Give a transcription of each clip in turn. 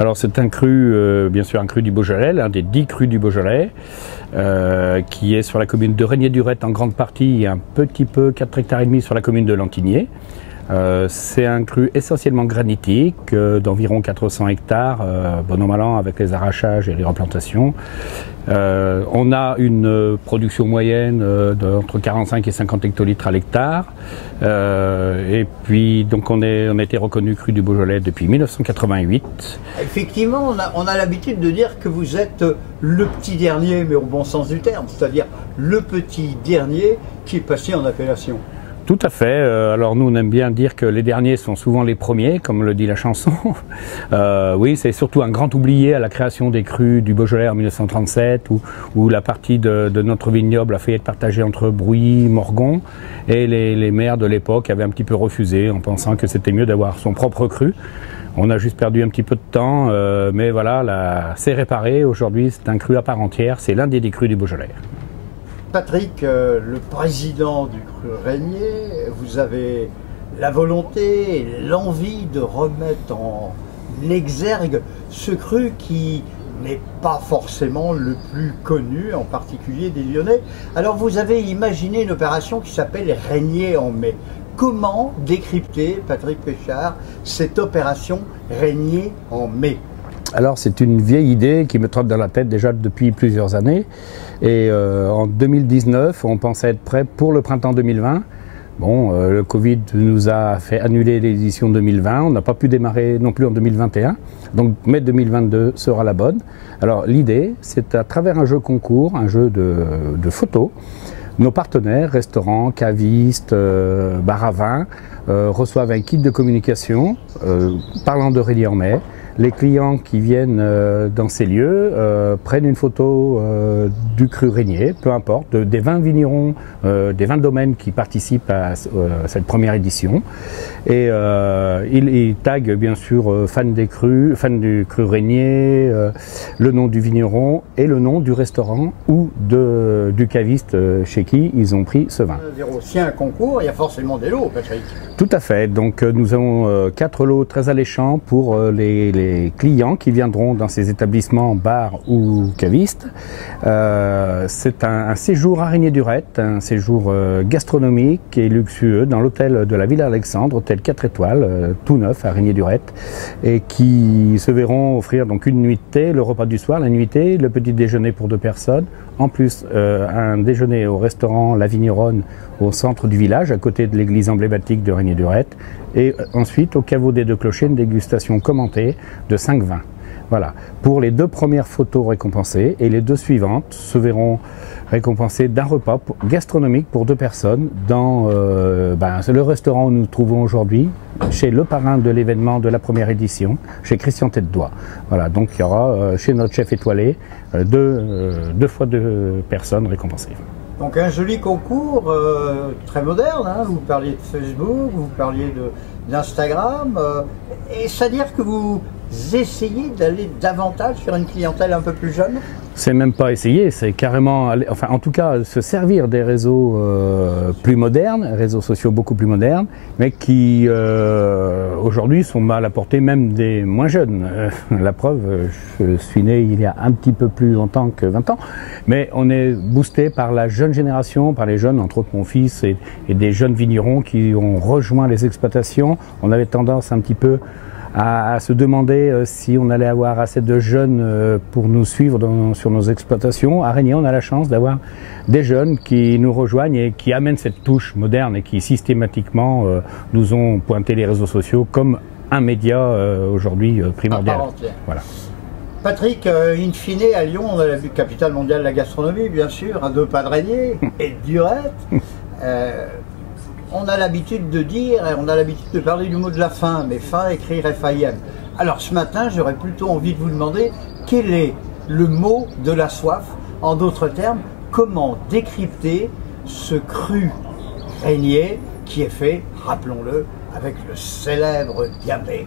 Alors c'est un cru, bien sûr un cru du Beaujolais, l'un des 10 crus du Beaujolais, qui est sur la commune de Régnier-Durette en grande partie et un petit peu 4,5 hectares sur la commune de Lantigné. C'est un cru essentiellement granitique, d'environ 400 hectares, bon an mal an avec les arrachages et les replantations. On a une production moyenne d'entre 45 et 50 hectolitres à l'hectare. Et puis donc on a été reconnu cru du Beaujolais depuis 1988. Effectivement, on a l'habitude de dire que vous êtes le petit dernier, mais au bon sens du terme, c'est-à-dire le petit dernier qui est passé en appellation. Tout à fait. Alors nous on aime bien dire que les derniers sont souvent les premiers, comme le dit la chanson. Oui, c'est surtout un grand oublié à la création des crus du Beaujolais en 1937, où la partie de notre vignoble a failli être partagée entre Brouilly, Morgon, et les maires de l'époque avaient un petit peu refusé en pensant que c'était mieux d'avoir son propre cru. On a juste perdu un petit peu de temps, mais voilà, c'est réparé. Aujourd'hui, c'est un cru à part entière. C'est l'un des 10 crus du Beaujolais. Patrick, le président du cru Régnier, vous avez la volonté et l'envie de remettre en exergue ce cru qui n'est pas forcément le plus connu, en particulier des Lyonnais. Alors vous avez imaginé une opération qui s'appelle Régnier en mai. Comment décrypter, Patrick Péchard, cette opération Régnier en mai? Alors c'est une vieille idée qui me trotte dans la tête déjà depuis plusieurs années. Et en 2019, on pensait être prêt pour le printemps 2020. Bon, le Covid nous a fait annuler l'édition 2020. On n'a pas pu démarrer non plus en 2021. Donc mai 2022 sera la bonne. Alors l'idée, c'est à travers un jeu concours, un jeu de photos, nos partenaires, restaurants, cavistes, bar à vin, reçoivent un kit de communication parlant de Régnier en mai. Les clients qui viennent dans ces lieux prennent une photo du cru Régnier, peu importe, des 20 vignerons, des 20 domaines qui participent à cette première édition. Et ils taguent bien sûr fans du cru Régnier, le nom du vigneron et le nom du restaurant ou du caviste chez qui ils ont pris ce vin. S'il y a un concours, il y a forcément des lots, Patrick. Tout à fait. Donc nous avons 4 lots très alléchants pour les clients qui viendront dans ces établissements, bars ou cavistes. C'est un séjour à Régnier-Durette, un séjour gastronomique et luxueux dans l'hôtel de la Villa Alexandre, hôtel 4 étoiles, tout neuf à Régnier-Durette, et qui se verront offrir donc une nuitée, le repas du soir, la nuitée, le petit déjeuner pour 2 personnes, en plus un déjeuner au restaurant La Vigneronne au centre du village, à côté de l'église emblématique de Régnier-Durette, et ensuite au caveau des 2 clochers, une dégustation commentée de 5 vins. Voilà, pour les 2 premières photos récompensées, et les 2 suivantes se verront récompensées d'un repas gastronomique pour 2 personnes dans c'est le restaurant où nous nous trouvons aujourd'hui, chez le parrain de l'événement de la première édition, chez Christian Tête-Doigt. Voilà, donc il y aura chez notre chef étoilé 2 fois 2 personnes récompensées. Donc un joli concours très moderne, hein. Vous parliez de Facebook, vous parliez d'Instagram, et c'est-à-dire que vous essayez d'aller davantage sur une clientèle un peu plus jeune? C'est même pas essayer, c'est carrément, enfin en tout cas se servir des réseaux plus modernes, réseaux sociaux beaucoup plus modernes, mais qui aujourd'hui sont mal à portée même des moins jeunes. La preuve, je suis né il y a un petit peu plus longtemps que 20 ans, mais on est boosté par la jeune génération, par les jeunes, entre autres mon fils et des jeunes vignerons qui ont rejoint les exploitations. On avait tendance un petit peu à se demander si on allait avoir assez de jeunes pour nous suivre sur nos exploitations. À Régnier, on a la chance d'avoir des jeunes qui nous rejoignent et qui amènent cette touche moderne et qui systématiquement nous ont pointé les réseaux sociaux comme un média aujourd'hui primordial. Voilà. Patrick, in fine, à Lyon, on a la capitale mondiale de la gastronomie, bien sûr, à 2 pas de Régnier et de Durette. On a l'habitude de dire, on a l'habitude de parler du mot de la faim, mais faim écrit F-A-I-M. Alors ce matin, j'aurais plutôt envie de vous demander quel est le mot de la soif. En d'autres termes, comment décrypter ce cru Régnier qui est fait, rappelons-le, avec le célèbre Gamay.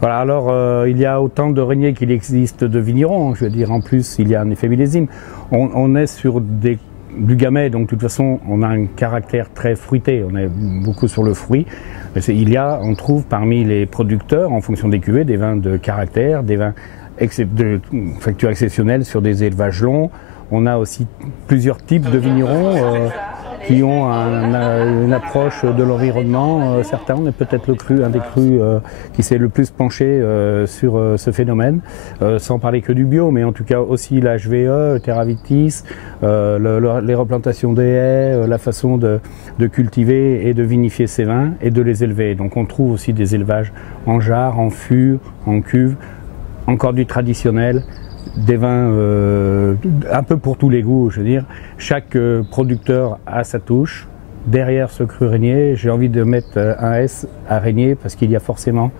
Voilà, alors il y a autant de Régnier qu'il existe de vignerons, je veux dire, en plus il y a un effet millésime. On est sur du Gamay, donc de toute façon on a un caractère très fruité, on est beaucoup sur le fruit. On trouve parmi les producteurs, en fonction des cuvées, des vins de caractère, des vins de facture exceptionnelle sur des élevages longs. On a aussi plusieurs types de vignerons qui ont une approche de l'environnement. Certains, on est peut-être un des crus qui s'est le plus penché sur ce phénomène, sans parler que du bio, mais en tout cas aussi la HVE, Terra Vitis, les replantations des haies, la façon de cultiver et de vinifier ces vins et de les élever. Donc on trouve aussi des élevages en jarre, en fût, en cuve, encore du traditionnel. Des vins un peu pour tous les goûts, je veux dire. Chaque producteur a sa touche. Derrière ce cru régnier, j'ai envie de mettre un S à Régnier parce qu'il y a forcément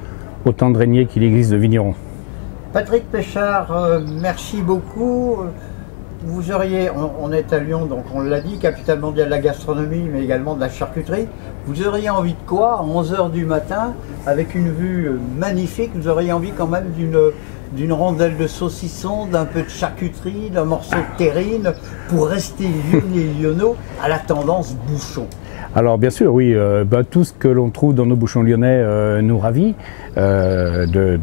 autant de Régnier qu'il existe de vignerons. Patrick Péchard, merci beaucoup. Vous auriez, on est à Lyon, donc on l'a dit, capitale mondiale de la gastronomie, mais également de la charcuterie. Vous auriez envie de quoi à 11 h du matin, avec une vue magnifique? Vous auriez envie quand même d'une rondelle de saucisson, d'un peu de charcuterie, d'un morceau de terrine, pour rester lyonnais à la tendance bouchon. Alors bien sûr, oui, tout ce que l'on trouve dans nos bouchons lyonnais nous ravit, de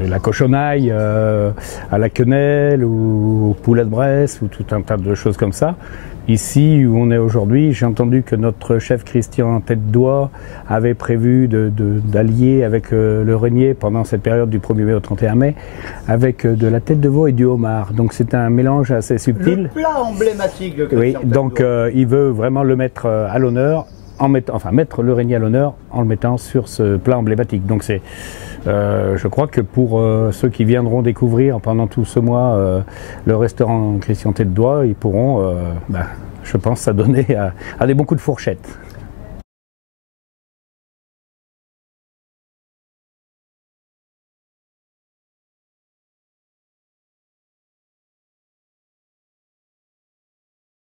la cochonaille à la quenelle ou au poulet de Bresse ou tout un tas de choses comme ça. Ici où on est aujourd'hui, j'ai entendu que notre chef Christian Tête-Doigt avait prévu d'allier avec le Régnier pendant cette période du 1er mai au 31 mai avec de la tête de veau et du homard. Donc c'est un mélange assez subtil. Le plat emblématique de Christian Tête-Doigt. Donc il veut vraiment le mettre à l'honneur, mettre le Régnier à l'honneur en le mettant sur ce plat emblématique. Donc c'est, je crois que pour ceux qui viendront découvrir pendant tout ce mois le restaurant Christian Tête-Doigt, ils pourront, je pense, s'adonner à des bons coups de fourchette.